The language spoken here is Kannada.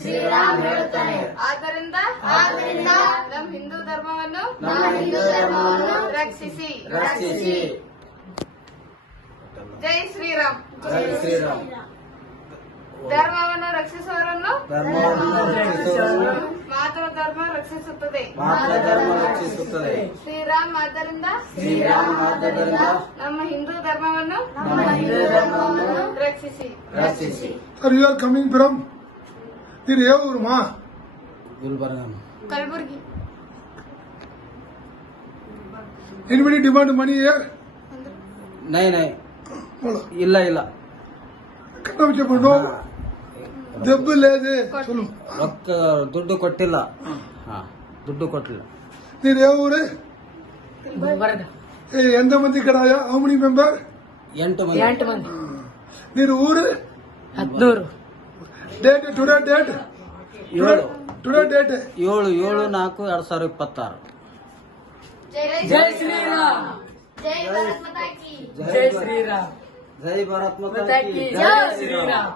ಶ್ರೀರಾಮ್ ಹೇಳುತ್ತಾನೆ. ಆದ್ದರಿಂದ ನಮ್ಮ ಹಿಂದೂ ಧರ್ಮವನ್ನು ರಕ್ಷಿಸಿ. ಜೈ ಶ್ರೀರಾಮ್. ಜೈ ಶ್ರೀರಾಮ್. ಧರ್ಮವನ್ನು ರಕ್ಷಿಸುವವರನ್ನು ಮಾತೃ ಧರ್ಮ ರಕ್ಷಿಸುತ್ತದೆ. ಶ್ರೀರಾಮ್ ಆದ್ದರಿಂದ ನಮ್ಮ ಹಿಂದೂ ಧರ್ಮವನ್ನು ರಕ್ಷಿಸಿ. Sir, you are coming from your ಊರು Gulbarga. Kalaburagi. Anybody demand money here? ನೈ बोलो ಇಲ್ಲ ಕನ್ನಡ చెప్పండి ದೆಬ್ಬು ಲೇದೆ ಚಲೋ ರೊಕ್ಕ ದುಡ್ಡು ಕೊಟ್ಟಿಲ್ಲ. ದುಡ್ಡು ಕೊಟ್ಟಿಲ್ಲ. ನೀರು ಯಾವ ಊರೇ ఎంత మంది ఇక్కడ హౌ మెనీ మెంబర్ 8 ಮಂದಿ. ನೀರು ಊರು 14 ಡೇಟ್ ಟುಡೇ ಡೇಟ್ 7/4/2026. ಜೈ ಶ್ರೀರಾಮ್. ಜೈ ಭಾರತ್ ಮಾತಾ ಕಿ. ಜೈ ಶ್ರೀರಾಮ್. ಜೈ ಭಾರತ್ ಮಾತಾ ಕಿ. ಜೈ ಶ್ರೀರಾಮ್.